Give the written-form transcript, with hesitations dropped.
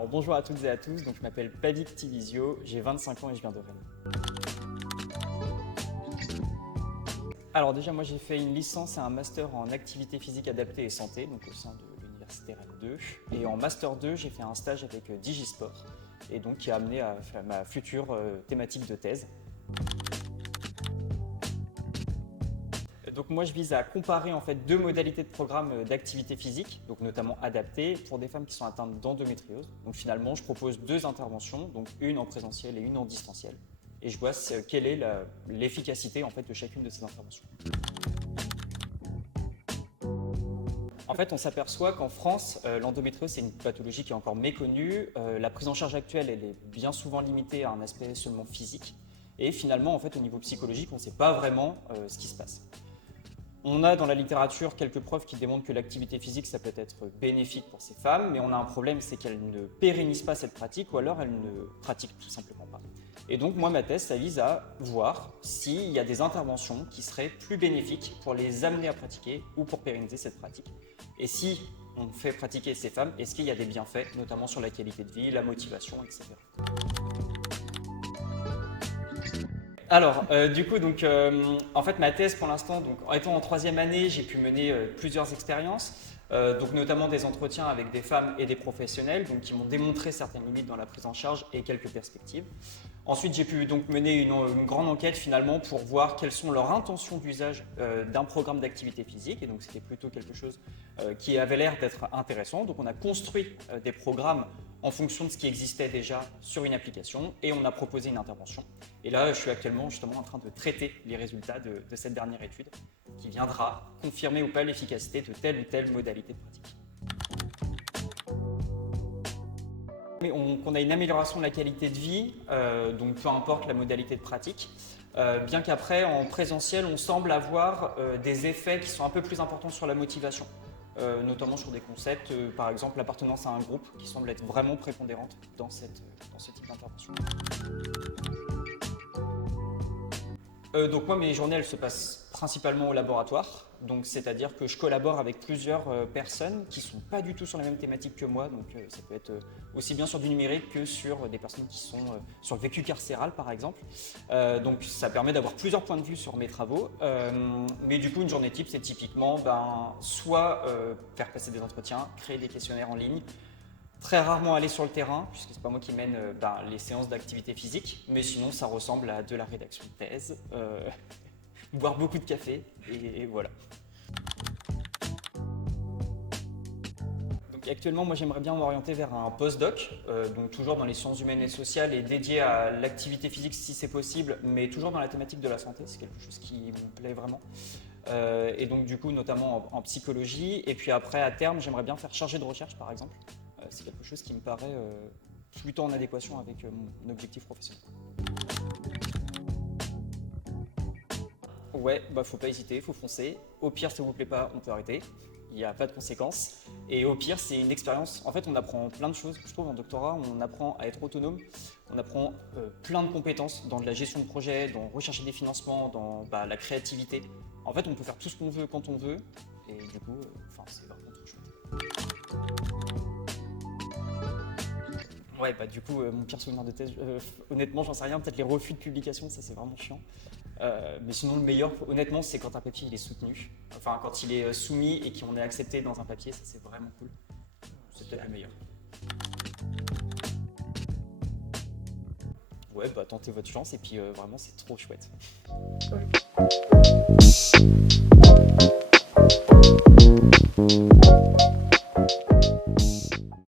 Alors bonjour à toutes et à tous, donc je m'appelle Pavik Tivisio, j'ai 25 ans et je viens de Rennes. Alors déjà moi j'ai fait une licence et un master en activité physique adaptée et santé, donc au sein de l'université Rennes 2. Et en master 2 j'ai fait un stage avec Digisport, et donc qui a amené à ma future thématique de thèse. Donc moi je vise à comparer en fait deux modalités de programme d'activité physique, donc notamment adaptées pour des femmes qui sont atteintes d'endométriose. Donc finalement je propose deux interventions, donc une en présentiel et une en distanciel. Et je vois quelle est l'efficacité en fait de chacune de ces interventions. En fait, on s'aperçoit qu'en France, l'endométriose, c'est une pathologie qui est encore méconnue. La prise en charge actuelle, elle est bien souvent limitée à un aspect seulement physique. Et finalement, en fait, au niveau psychologique, on ne sait pas vraiment ce qui se passe. On a dans la littérature quelques preuves qui démontrent que l'activité physique, ça peut être bénéfique pour ces femmes, mais on a un problème, c'est qu'elles ne pérennisent pas cette pratique ou alors elles ne pratiquent tout simplement pas. Et donc moi, ma thèse, ça vise à voir s'il y a des interventions qui seraient plus bénéfiques pour les amener à pratiquer ou pour pérenniser cette pratique. Et si on fait pratiquer ces femmes, est-ce qu'il y a des bienfaits, notamment sur la qualité de vie, la motivation, etc. Alors, en fait, ma thèse pour l'instant, en étant en troisième année, j'ai pu mener plusieurs expériences, donc notamment des entretiens avec des femmes et des professionnels, donc qui m'ont démontré certaines limites dans la prise en charge et quelques perspectives. Ensuite, j'ai pu donc mener une grande enquête finalement pour voir quelles sont leurs intentions d'usage d'un programme d'activité physique, et donc c'était plutôt quelque chose qui avait l'air d'être intéressant. Donc on a construit des programmes en fonction de ce qui existait déjà sur une application et on a proposé une intervention. Et là, je suis actuellement justement en train de traiter les résultats de cette dernière étude qui viendra confirmer ou pas l'efficacité de telle ou telle modalité de pratique. Mais on a une amélioration de la qualité de vie, donc peu importe la modalité de pratique, bien qu'après en présentiel on semble avoir des effets qui sont un peu plus importants sur la motivation. Notamment sur des concepts, par exemple l'appartenance à un groupe, qui semble être vraiment prépondérante dans ce type d'intervention. Donc moi, mes journées, elles se passent principalement au laboratoire, donc c'est-à-dire que je collabore avec plusieurs personnes qui ne sont pas du tout sur la même thématique que moi, donc ça peut être aussi bien sur du numérique que sur des personnes qui sont sur le vécu carcéral par exemple. Donc ça permet d'avoir plusieurs points de vue sur mes travaux, mais du coup une journée type c'est typiquement soit faire passer des entretiens, créer des questionnaires en ligne, très rarement aller sur le terrain, puisque c'est pas moi qui mène les séances d'activité physique, mais sinon ça ressemble à de la rédaction de thèse, boire beaucoup de café, et voilà. Donc actuellement, moi j'aimerais bien m'orienter vers un postdoc, donc toujours dans les sciences humaines et sociales et dédié à l'activité physique si c'est possible, mais toujours dans la thématique de la santé, c'est quelque chose qui me plaît vraiment. Et donc du coup notamment en psychologie, et puis après à terme j'aimerais bien faire chargé de recherche par exemple. C'est quelque chose qui me paraît plutôt en adéquation avec mon objectif professionnel. Ouais, faut pas hésiter, faut foncer. Au pire, ça vous plaît pas, on peut arrêter. Il n'y a pas de conséquences. Et au pire, c'est une expérience. En fait, on apprend plein de choses. Je trouve en doctorat, on apprend à être autonome. On apprend plein de compétences dans de la gestion de projet, dans rechercher des financements, dans la créativité. En fait, on peut faire tout ce qu'on veut quand on veut. Et du coup, c'est vraiment trop chouette. Ouais, du coup, mon pire souvenir de thèse, honnêtement, j'en sais rien. Peut-être les refus de publication, ça c'est vraiment chiant. Mais sinon, le meilleur, honnêtement, c'est quand un papier il est soutenu. Enfin, quand il est soumis et qu'on est accepté dans un papier, ça c'est vraiment cool. C'est peut-être le meilleur. Ouais, tentez votre chance et puis vraiment, c'est trop chouette.